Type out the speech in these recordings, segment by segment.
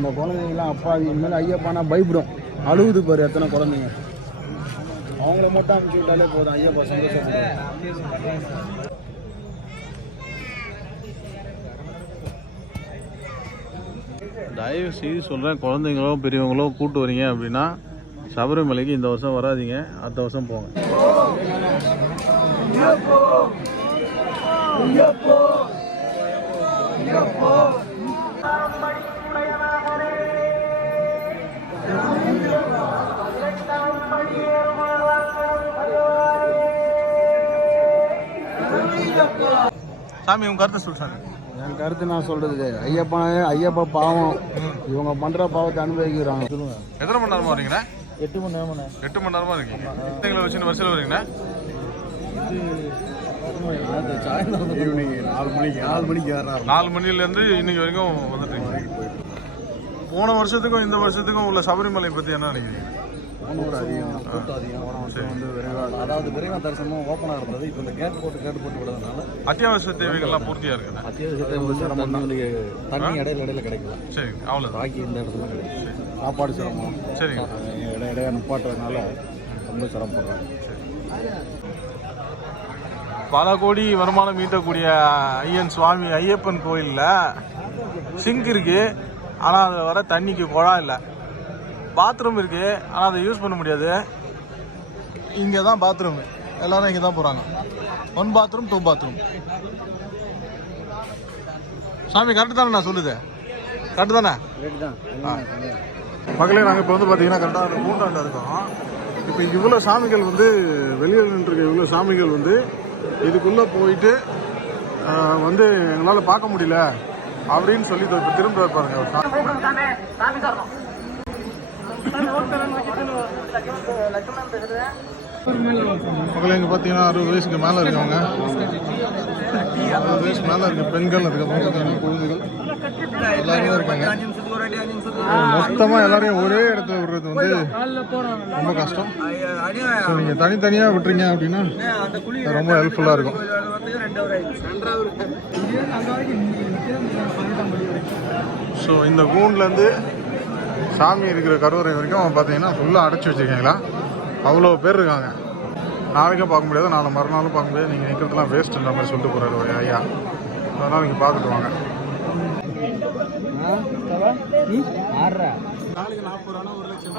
அந்த குழந்தைங்களாம் அப்பா இனிமேல் ஐயப்பானா பயப்படும். அழுகுது பாரு எத்தனை குழந்தைங்க. அவங்கள மட்டும் அனுப்பிச்சு விட்டாலே போதும், ஐயப்பா சந்தோஷப்படுறாங்க. தயவு செய்து சொல்கிறேன், குழந்தைங்களோ பெரியவங்களோ கூப்பிட்டு வரீங்க அப்படின்னா சபரிமலைக்கு இந்த வருஷம் வராதிங்க, அடுத்த வருஷம் போங்க. சாமி உங்க கருத்தை சொல்றாங்க. என் கருத்து நான் சொல்றது, ஐயப்பா பாவம், இவங்க பண்ற பாவத்தை அனுபவிக்கிறாங்க. எத்தனை மணி நேரமா வரீங்கண்ணா? 8 மணி நேரம். 8 மணி நேரமா இருக்கீங்க. குழந்தைங்களை வச்சு வரிசையில் வரீங்கண்ணா? ஈவினிங் 4 மணிக்கு 4 மணிலேருந்து இன்னைக்கு வரைக்கும் வந்துட்டீங்க. போன வருஷத்துக்கும் இந்த வருஷத்துக்கும் உள்ள சபரிமலை பற்றி என்ன நினைக்கிறீங்க? கூட்டம் அதிகம். போன வருஷம் வந்து விரைவாக தரிசனமும் ஓப்பனாக இருந்தது. இப்போ இந்த கேட்டு போட்டு விடுறதுனால அத்தியாவசிய தேவைகள்லாம் பூர்த்தியாக இருக்குது. அத்தியாவசிய தேவை தண்ணி இடையில கிடைக்கல. சரி, அவ்வளோ பாக்கி இந்த இடத்துல கிடைக்கும். சாப்பாடு சிரமம். சரிங்க. இடையில நிப்பாட்டுறதுனால ரொம்ப சிரமப்படுறாங்க. பல கோடி வருமானம் ஈட்டக்கூடிய ஐயன் சுவாமி ஐயப்பன் கோயிலில் சிங்க் இருக்கு, ஆனால் அதில் வர தண்ணிக்கு குழாய் இல்லை. பாத்ரூம் இருக்கு, ஆனால் அதை யூஸ் பண்ண முடியாது. இங்கே தான் பாத்ரூம், எல்லாரும் இங்கே தான் போகிறாங்க. 1 பாத்ரூம் 2 பாத்ரூம். சாமி கரெக்டு தானே நான் சொல்லுது? கரெக்டு தானே? மக்களே, நாங்கள் இப்போ வந்து பார்த்தீங்கன்னா கரெக்டாக மூண்டாண்ட இருக்கோம். இப்போ இவ்வளோ சாமிகள் வந்து வெளியில் நின்றுருக்க இவ்வளோ சாமிகள் வந்து இதுக்குள்ளே போயிட்டு வந்து எங்களால் பார்க்க முடியல அப்படின்னு சொல்லி இப்போ திரும்ப பாருங்க. மக்களே, இங்கே பார்த்தீங்கன்னா 60 வயசுக்கு மேலே இருக்கவங்க, 60 வயசுக்கு மேலே இருக்க பெண்கள், அதுக்கப்புறம் பார்த்தீங்கன்னா குழந்தைகள் எல்லாருமே இருக்காங்க. மொத்தமாக எல்லாரையும் ஒரே இடத்துல விடுறது வந்து ரொம்ப கஷ்டம். ஸோ நீங்கள் தனித்தனியாக விட்டுறீங்க அப்படின்னா ரொம்ப ஹெல்ப்ஃபுல்லாக இருக்கும். ஸோ இந்த கூண்ட்லேருந்து சாமி இருக்கிற கருவறை வரைக்கும் பார்த்தீங்கன்னா ஃபுல்லாக அடைச்சி வச்சுருக்கீங்களா? அவ்வளோ பேர் இருக்காங்க. நாளைக்கும் பார்க்க முடியாது, நாளை மறுநாளும் பார்க்க முடியாது. நீங்கள் நிற்கிறதுலாம் வேஸ்ட்டுன்ற மாதிரி சொல்லிட்டு போகிறாரு ஒரு ஐயா. அதனால் நீங்கள் பார்த்துட்டு வாங்க. நாளைக்கு 40 ரூபா 1 லட்சம்.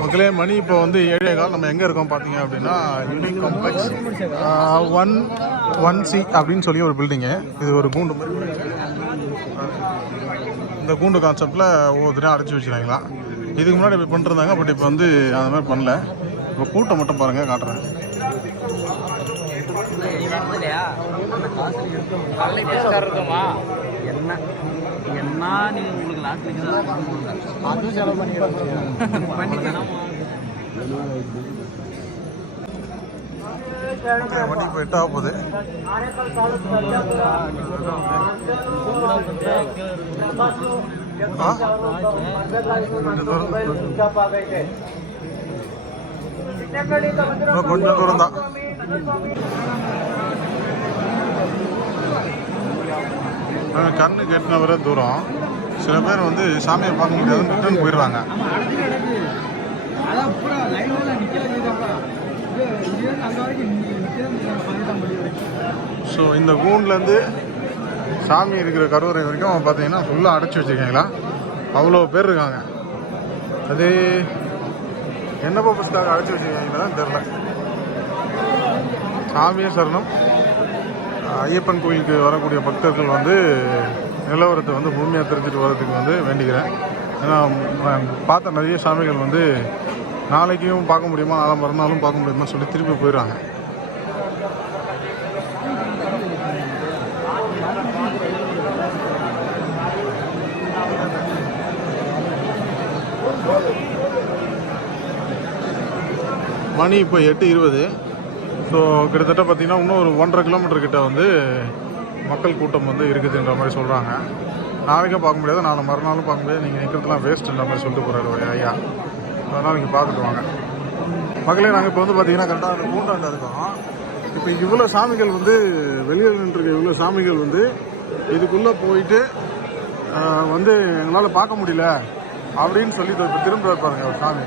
மக்களே, மணி இப்போ வந்து 7:15. நம்ம எங்கே இருக்கோம் பார்த்தீங்க அப்படின்னா யூனிக் காம்ப்ளெக்ஸ் 1C அப்படின்னு சொல்லி ஒரு பில்டிங்கு. இது ஒரு கூண்டு மாதிரி. இந்த கூண்டு கான்செப்டில் ஒவ்வொருத்தரையும் அடைச்சி வச்சுருக்காங்களா. இதுக்கு முன்னாடி இப்போ பண்ணிருந்தாங்க, பட் இப்போ வந்து அந்த மாதிரி பண்ணல. இப்போ கூட்டம் மட்டும் பாருங்கள், காட்டுறேன். வண்டி இப்போ 8 ஆக போகுது. கொஞ்சம் தூரம் தான். கண்ணு கெட்டின வர தூரம். சில பேர் வந்து சாமியை பார்க்க முடியாதுன்னு ரிட்டர்ன் போயிடுறாங்க. ஸோ இந்த கூண்ட்லேருந்து சாமி இருக்கிற கருவறை வரைக்கும் பார்த்தீங்கன்னா ஃபுல்லாக அடைச்சி வச்சுருக்கீங்களா? அவ்வளோ பேர் இருக்காங்க. அது என்ன பர்பஸ்க்காக அடைச்சி வச்சுருக்கீங்கன்னு தெரில. சாமியே சரணம். ஐயப்பன் கோயிலுக்கு வரக்கூடிய பக்தர்கள் வந்து நிலவரத்தை வந்து முழுமையாக தெரிஞ்சுட்டு வர்றதுக்கு வந்து வேண்டிக்கிறேன். ஏன்னா பார்த்த நிறைய சாமிகள் வந்து நாளைக்கும் பார்க்க முடியுமா, நாளை மறுநாளும் பார்க்க முடியுமா சொல்லி திருப்பி போயிடுறாங்க. மணி இப்போ 8:20. ஸோ கிட்டத்தட்ட பார்த்திங்கன்னா இன்னும் ஒரு 1.5 கிலோமீட்டர் கிட்ட வந்து மக்கள் கூட்டம் வந்து இருக்குதுன்ற மாதிரி சொல்கிறாங்க. நாளைக்கும் பார்க்க முடியாது, நாளை மறுநாளும் பார்க்க முடியாது, நீங்கள் நிற்கிறதுலாம் வேஸ்ட்டுன்ற மாதிரி சொல்லிட்டு போகிறாரு ஒரு ஐயா. அதனால் நீங்கள் பார்த்துட்டு வாங்க மக்களே. நாங்கள் இப்போ வந்து பார்த்தீங்கன்னா கரெக்டாக அந்த கூட்டாண்ட இருக்கோம். இப்போ இவ்வளோ சாமிகள் வந்து வெளியில் நின்றுருக்க இவ்வளோ சாமிகள் வந்து இதுக்குள்ளே போயிட்டு வந்து எங்களால் பார்க்க முடியல அப்படின்னு சொல்லிட்டு இப்போ திரும்ப இருப்பாருங்க ஒரு சாமி.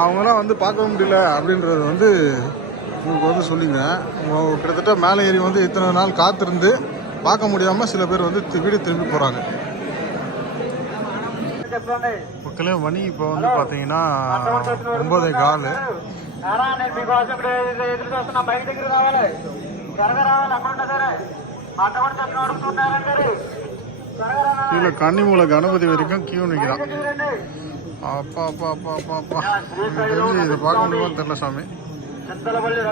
அவங்களாம் வந்து பார்க்க முடியல அப்படின்றது வந்து உங்களுக்கு வந்து சொல்லிங்க. கிட்டத்தட்ட மேலே ஏறி வந்து இத்தனை நாள் காத்திருந்து பார்க்க முடியாமல் சில பேர் வந்து வீடு திரும்பி போகிறாங்க. மக்களே மணி இப்போ வந்து பார்த்தீங்கன்னா 9:15. கீழே கன்னிமூல கணபதி வரைக்கும் கியூ நிற்கிறான். அப்பா அப்பா அப்பா அப்பா அப்பா தெரிஞ்சு இதை பார்க்க முடியுமான்னு தெரியல சாமி,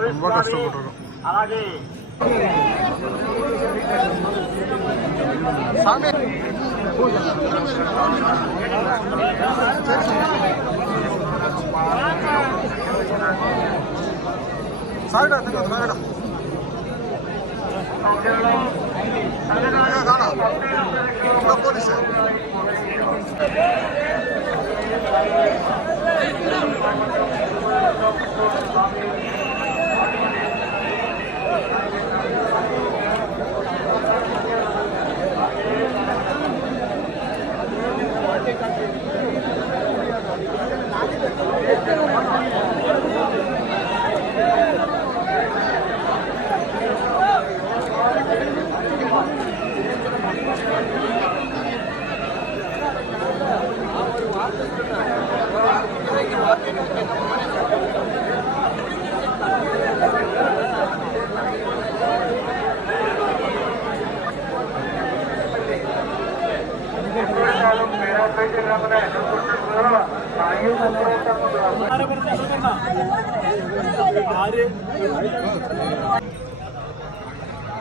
ரொம்ப கஷ்டப்பட்டுருக்கோம் சாமி. சாரிடா சாரிடா போலீஸ்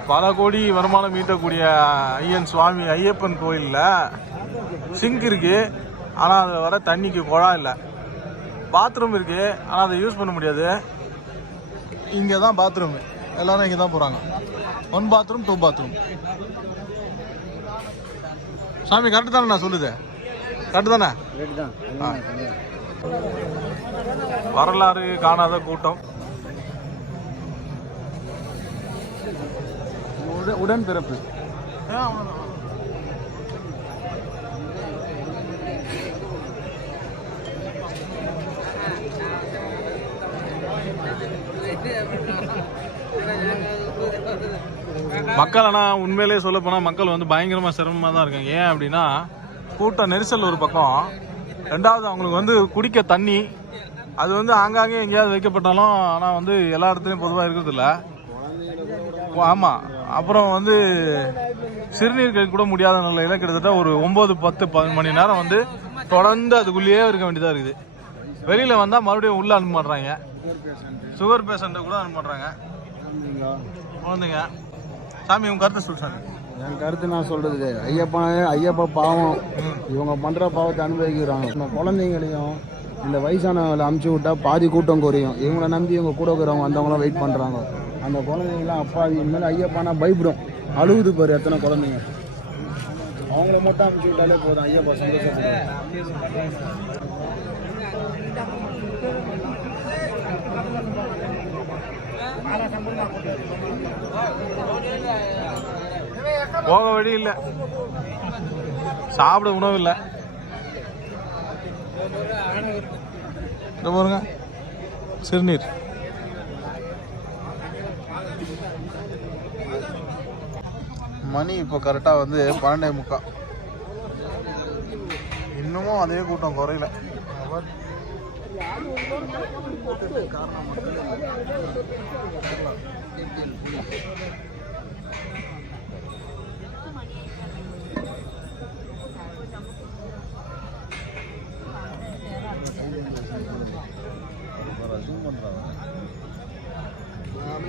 பல கோடி வருமானம் ஈட்டக்கூடிய ஐயன் சுவாமி ஐயப்பன் கோயிலில் சிங்க் இருக்கு, ஆனால் அதில் வர தண்ணிக்கு குழாய் இல்லை. பாத்ரூம் இருக்கு, ஆனால் அதை யூஸ் பண்ண முடியாது. இங்கே தான் பாத்ரூம், எல்லாரும் இங்கே தான் போகிறாங்க. 1 பாத்ரூம் 2 பாத்ரூம். சாமி கரெக்டு தானே நான் சொல்லுது? கரெக்டு தானே? வரலாறு காணாத கூட்டம். உடன் பிறப்பு மக்கள். ஆனால் உண்மையிலே சொல்ல போனால் மக்கள் வந்து பயங்கரமாக சிரமமாக தான் இருக்காங்க. ஏன் அப்படின்னா கூட்ட நெரிசல் ஒரு பக்கம், ரெண்டாவது அவங்களுக்கு வந்து குடிக்க தண்ணி அது வந்து ஆங்காங்கே எங்கேயாவது வைக்கப்பட்டாலும், ஆனால் வந்து எல்லா இடத்துலையும் பொதுவாக இருக்கிறது இல்லை. ஆமாம், அப்புறம் வந்து சிறுநீர் கழிக்க கூட முடியாத நிலையில் கிட்டத்தட்ட ஒரு 9, 10, 11 மணி நேரம் வந்து தொடர்ந்து அதுக்குள்ளேயே இருக்க வேண்டியதாக இருக்குது. வெளியில் வந்தால் மறுபடியும் உள்ளே அனுப்ப மாட்றாங்க. சுகர் பேஷண்ட்டை கூட அனுப்ப மாட்றாங்க. குழந்தைங்க. சாமி உங்கள் கருத்தை சொல்லு சாமி. என் கருத்து நான் சொல்கிறது, ஐயப்பா பாவம், இவங்க பண்ணுற பாவத்தை அனுபவிக்கிறாங்க. நம்ம குழந்தைங்களையும் இந்த வயசானவங்களை அமுச்சு விட்டா பாதி கூட்டம் குறையும். இவங்களை நம்பி இவங்க கூட இருக்கிறவங்க வந்தவங்களாம் வெயிட் பண்ணுறாங்க. அந்த குழந்தைங்களாம் அப்பாவி இனிமேல் ஐயப்பானா பயப்படும். அழுகுது பாரு எத்தனை குழந்தைங்க. அவங்கள மட்டும் அமுச்சு விட்டாலே போதும், ஐயப்பா சந்தோஷப்படுறாங்க. போக வழி இல்லை, சாப்பிட உணவு இல்லை. பாருங்க சிறுநீர். மணி இப்போ கரெக்டாக வந்து 12:45. இன்னமும் அதே கூட்டம் குறையல.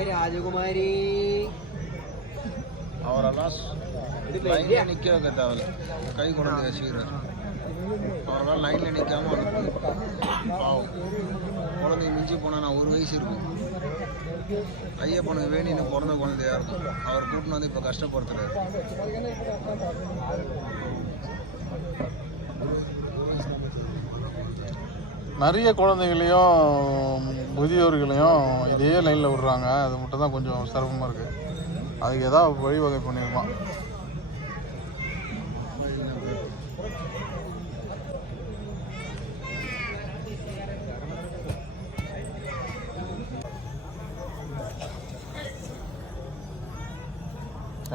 ராஜகுமாரி அவரெல்லாம் லைனில் நிற்க வைக்க தேவையில்ல, கை கொண்டு வந்து வச்சுக்கிறார். அவரெல்லாம் லைனில் நிற்காம அனுப்பு. பாவம் குழந்தை மிஞ்சி போனால் நான் 1 வயசு இருக்கும். ஐயப்பனுக்கு வேணின்னு பிறந்த குழந்தையா இருக்கும். அவர் கூட்டின்னு வந்து இப்போ கஷ்டப்படுத்துறாரு. நிறைய குழந்தைகளையும் முதியோர்களையும் இதே லைனில் விடுறாங்க. அது மட்டும் தான் கொஞ்சம் சிரமமாக இருக்குது. அதுக்கு ஏதாவது வழிவகை பண்ணியிருப்பான்.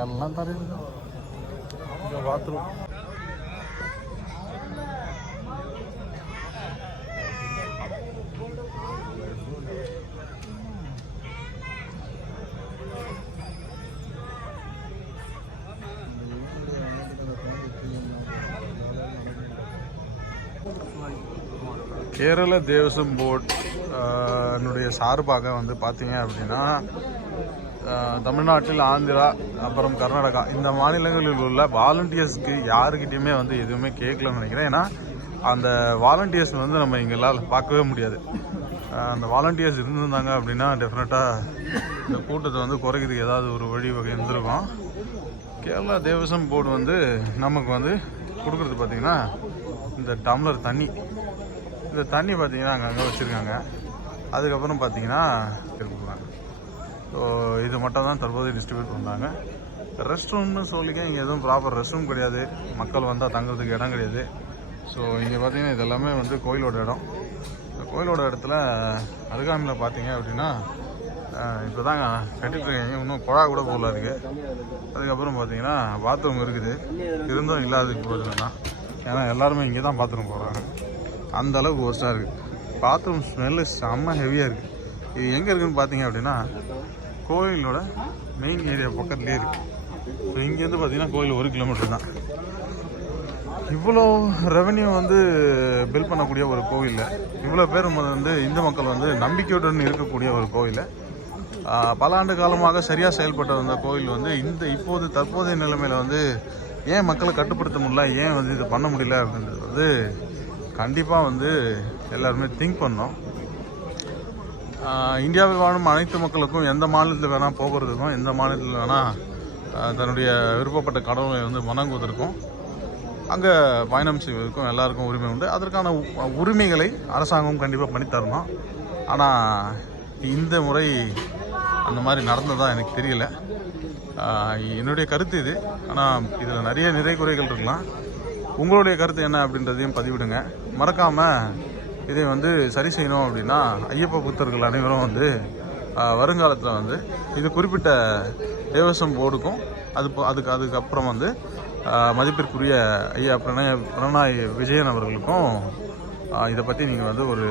எல்லாம் தரையுது. பாத்ரூம் கேரள தேவசம் போர்ட் என்னுடைய சார்பாக வந்து பார்த்தீங்க அப்படின்னா தமிழ்நாட்டில் ஆந்திரா அப்புறம் கர்நாடகா இந்த மாநிலங்களில் உள்ள வாலண்டியர்ஸ்க்கு யாருக்கிட்டையுமே வந்து எதுவுமே கேட்கலன்னு நினைக்கிறேன். ஏன்னா அந்த வாலண்டியர்ஸ் வந்து நம்ம இங்கெல்லாம் பார்க்கவே முடியாது. அந்த வாலண்டியர்ஸ் இருந்திருந்தாங்க அப்படின்னா டெஃபினட்டாக இந்த கூட்டத்தை வந்து குறைக்கிறதுக்கு ஏதாவது ஒரு வழிவகை இருந்திருக்கும். கேரளா தேவசம் போர்டு வந்து நமக்கு வந்து கொடுக்குறது பார்த்திங்கன்னா இந்த டம்ளர் தண்ணி. இந்த தண்ணி பார்த்திங்கன்னா அங்கங்கே வச்சுருக்காங்க. அதுக்கப்புறம் பார்த்திங்கன்னா கொடுக்குறாங்க. ஸோ இது மட்டும் தான் தற்போது டிஸ்ட்ரிபியூட் பண்ணாங்க. ரெஸ்ட் ரூம்னு சொல்லிக்க இங்கே எதுவும் ப்ராப்பர் ரெஸ்ட் ரூம் கிடையாது. மக்கள் வந்தால் தங்குறதுக்கு இடம் கிடையாது. ஸோ இங்கே பார்த்தீங்கன்னா இது எல்லாமே வந்து கோயிலோட இடம். இந்த கோயிலோட இடத்துல அருகாமையில் பார்த்தீங்க அப்படின்னா இப்போ தான் கட்டிட்டுருக்கீங்க. இன்னும் குழா கூட போகல இருக்குது. அதுக்கப்புறம் பார்த்தீங்கன்னா பாத்ரூம் இருக்குது. இருந்தும் இல்லாததுக்கு போகுதுன்னா ஏன்னா எல்லாருமே இங்கே தான் பாத்ரூம் போகிறாங்க. அந்த அளவுக்கு ஒர்ஸ்ட்டாக இருக்குது. பாத்ரூம் ஸ்மெல்லு செம்ம ஹெவியாக இருக்குது. இது எங்கே இருக்குதுன்னு பார்த்தீங்க அப்படின்னா கோயிலோட மெயின் ஏரியா பக்கத்துலேயே இருக்குது. ஸோ இங்கேருந்து பார்த்தீங்கன்னா கோயில் 1 கிலோமீட்டர் தான். இவ்வளோ ரெவன்யூ வந்து பில் பண்ணக்கூடிய ஒரு கோயில், இவ்வளோ பேர் வந்து இந்து மக்கள் வந்து நம்பிக்கையுடன் இருக்கக்கூடிய ஒரு கோயில், பல ஆண்டு காலமாக சரியாக செயல்பட்டு வந்த கோயில் வந்து இப்போது தற்போதைய நிலைமையில் வந்து ஏன் மக்களை கட்டுப்படுத்த முடியல, ஏன் வந்து இது பண்ண முடியல அப்படின்றது வந்து கண்டிப்பாக வந்து எல்லாருமே திங்க் பண்ணோம். இந்தியாவில் வாழும் அனைத்து மக்களுக்கும் எந்த மாநிலத்தில் வேணால் போகிறதுக்கும், எந்த மாநிலத்தில் வேணால் தன்னுடைய விருப்பப்பட்ட கடவுளை வந்து வணங்குவதற்கும், அங்கே பயணம் செய்வதற்கும் எல்லாருக்கும் உரிமை உண்டு. அதற்கான உரிமைகளை அரசாங்கம் கண்டிப்பாக பண்ணித்தரணும். ஆனால் இந்த முறை அந்த மாதிரி நடந்ததாக எனக்கு தெரியல. என்னுடைய கருத்து இது. ஆனால் இதில் நிறைய நிறை குறைகள் இருக்கலாம். உங்களுடைய கருத்து என்ன அப்படின்றதையும் பதிவிடுங்க. மறக்காமல் இதை வந்து சரி செய்யணும் அப்படின்னா ஐயப்ப புத்தர்கள் அனைவரும் வந்து வருங்காலத்தில் வந்து இது குறிப்பிட்ட தேவசம் போர்டுக்கும் அதுக்கப்புறம் வந்து மதிப்பிற்குரிய ஐயா பிரணாய் விஜயன் அவர்களுக்கும் இதை பற்றி நீங்கள் வந்து ஒரு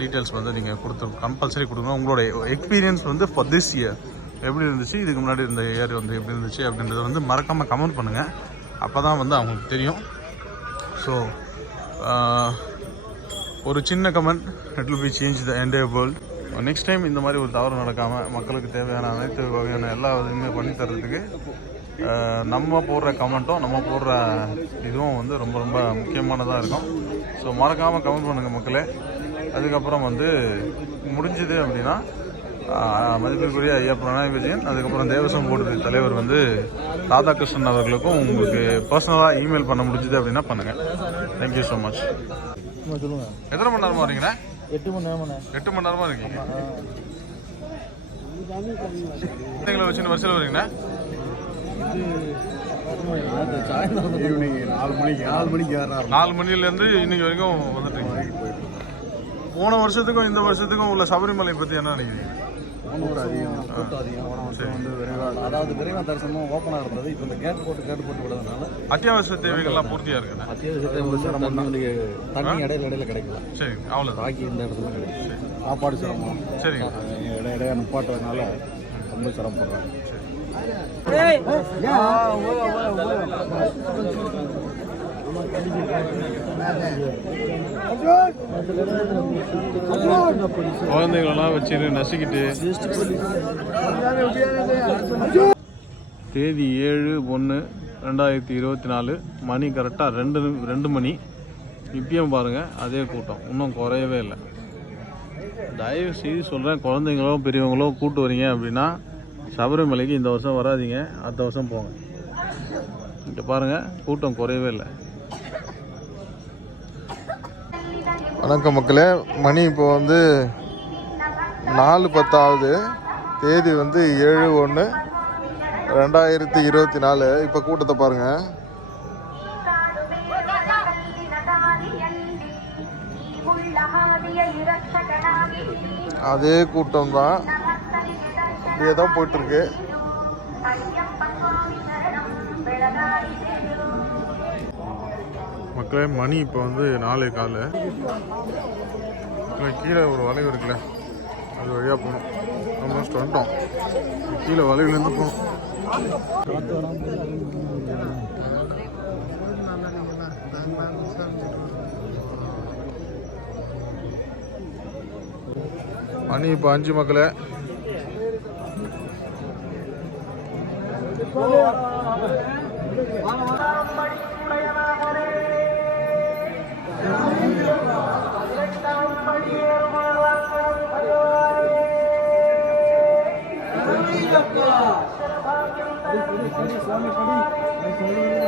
டீட்டெயில்ஸ் வந்து நீங்கள் கம்பல்சரி கொடுங்க. உங்களுடைய எக்ஸ்பீரியன்ஸ் வந்து ஃபார் திஸ் இயர் எப்படி இருந்துச்சு, இதுக்கு முன்னாடி இருந்த இயர் வந்து எப்படி இருந்துச்சு அப்படின்றத வந்து மறக்காமல் கமெண்ட் பண்ணுங்கள். அப்போ தான் வந்து அவங்களுக்கு தெரியும். ஸோ ஒரு சின்ன comment, it will be change the entire world. Next time இந்த மாதிரி ஒரு தவறு நடக்காமல் மக்களுக்கு தேவையான அனைத்து வகையான எல்லா இதுவுமே பண்ணி தர்றதுக்கு நம்ம போடுற கமெண்ட்டும் நம்ம போடுற இதுவும் வந்து ரொம்ப ரொம்ப முக்கியமானதாக இருக்கும். ஸோ மறக்காமல் கமெண்ட் பண்ணுங்கள் மக்களே. அதுக்கப்புறம் வந்து முடிஞ்சுது அப்படின்னா மதிப்பிற்குரிய ஐயா பிரணாய் விஜயன், அதுக்கப்புறம் தேவசம் போர்டு தலைவர் வந்து ராதாகிருஷ்ணன் அவர்களுக்கும் உங்களுக்கு பர்சனலாக இமெயில் பண்ண முடிஞ்சுது அப்படின்னா பண்ணுங்கள். Thank you so much. சொல்லுங்கள், எத்தனை மணி நேரமாக வரீங்கண்ணா? 8 மணி நேரம். 8 மணி நேரமாக இருக்கீங்க. எங்களை வச்சுன்னு வரிசையில் வரீங்கண்ணா? ஈவினிங் 4 மணிக்கு 4 மணிலேருந்து இன்னைக்கு வரைக்கும் வந்துட்டீங்க. போன வருஷத்துக்கும் இந்த வருஷத்துக்கும் உள்ள சபரிமலை பற்றி என்ன நினைக்கிறீங்க? கூட்டம் அதிகம். வந்து அதாவது விரைவாக தரிசனமும் ஓப்பனாக இருந்தது. இப்போ இந்த கேட்டு போட்டு விடுறதுனால அத்தியாவசிய தேவைகள்லாம் பூர்த்தியாக இருக்குது. அத்தியாவசிய தேவை சிரமம், தண்ணி இடையில கிடைக்கலாம். சரி, அவ்வளோ பாக்கி இந்த இடத்துல கிடைக்கும். சாப்பாடு சிரமம், சரிங்க, இடையில நிப்பாட்டுறதுனால ரொம்ப சிரமப்படுறாங்க. குழந்தைகளெல்லாம் வச்சு நசுக்கிட்டு தேதி 7/1/2024 மணி கரெக்டாக 2 மணி. இப்பயும் பாருங்கள் அதே கூட்டம், இன்னும் குறையவே இல்லை. தயவு செய்து சொல்கிறேன், குழந்தைங்களோ பெரியவங்களோ கூப்பிட்டு வரீங்க அப்படின்னா சபரிமலைக்கு இந்த வருஷம் வராதீங்க, அடுத்த வருஷம் போங்க. இங்கே பாருங்கள், கூட்டம் குறையவே இல்லை. வணக்கம் மக்களே, மணி இப்போ வந்து 4:10 தேதி வந்து 7/1/2024. இப்போ கூட்டத்தை பாருங்கள். அதே கூட்டம் தான், இப்படியே தான் போயிட்டுருக்கு. மக்களே, மணி இப்போ வந்து 4:15. கீழே ஒரு வளைவு இருக்குல்ல, அது வழியாக போகணும். ஆல்மோஸ்ட் வந்துட்டோம். கீழே வளைவுலேருந்து போகணும். மணி இப்போ 5 மக்களே.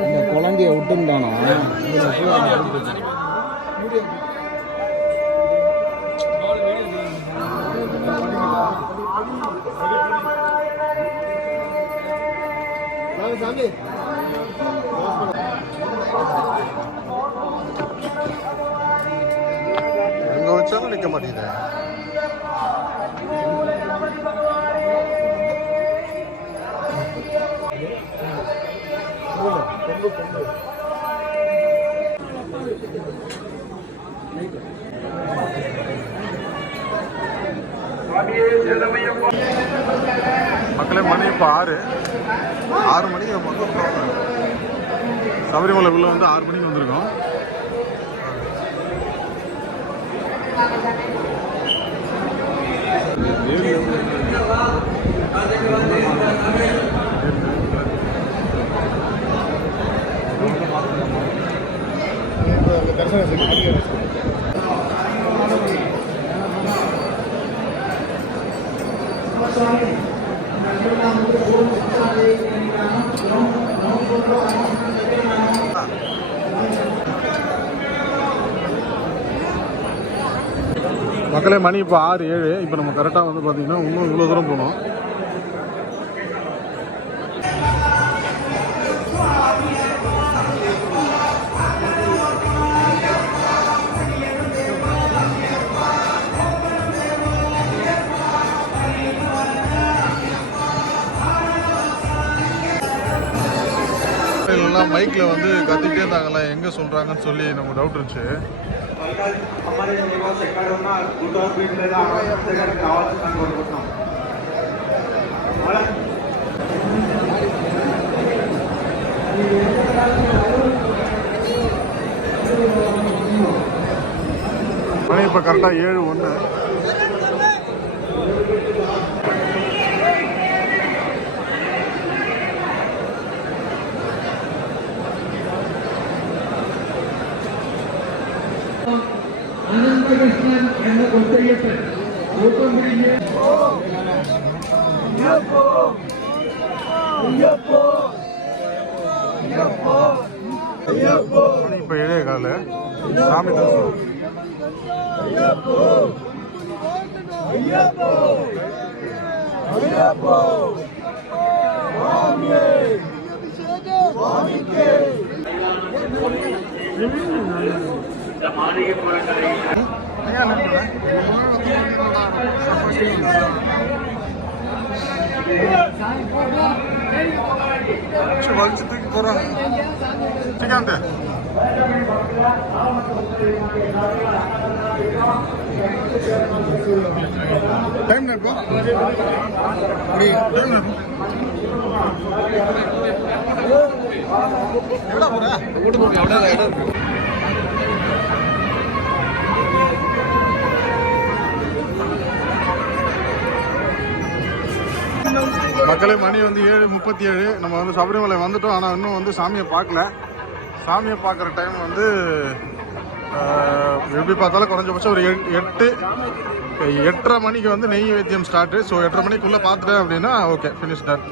இந்த குழந்தைய விட்டுந்தானா எங்க வச்சாலும் நிக்க மாட்டேங்குது. மக்களே, மணி இப்போ 6 மணிக்கு நம்ம வந்துருக்கோம். சபரிமலை உள்ள வந்து 6 மணிக்கு வந்திருக்கோம். மக்களே, மணி இப்போ 6:07. இப்போ நம்ம கரெக்டாக வந்து பார்த்தீங்கன்னா இன்னும் இவ்வளோ தூரம் போகணும். எல்லாம் மைக்கில் வந்து கத்திக்கிட்டே இருந்தாங்களா, எங்கே சொல்கிறாங்கன்னு சொல்லி நமக்கு டவுட் இருந்துச்சு. மணி இப்போ கரெக்டாக 7:01. അനന്തകൃഷ്ണൻ എന്ന കൊച്ചയ്യപ്പൻ കൂട്ടം പിരിഞ്ഞ് மணி இப்போ 7:15. சாமி தரிசனம். வலிச்சு தூக்கி போறாங்க. டைம் இருக்கும். மக்களே, மணி வந்து 7:37. நம்ம வந்து சபரிமலை வந்துட்டோம். ஆனால் இன்னும் வந்து சாமியை பார்க்கல. சாமியை பார்க்குற டைம் வந்து எப்படி பார்த்தாலும் குறைஞ்சபட்சம் ஒரு 8:30 மணிக்கு வந்து நெய்வேத்தியம் ஸ்டார்ட்டு. ஸோ 8:30 மணிக்குள்ளே பார்த்துட்டேன் அப்படின்னா ஓகே, ஃபினிஷ் டன்.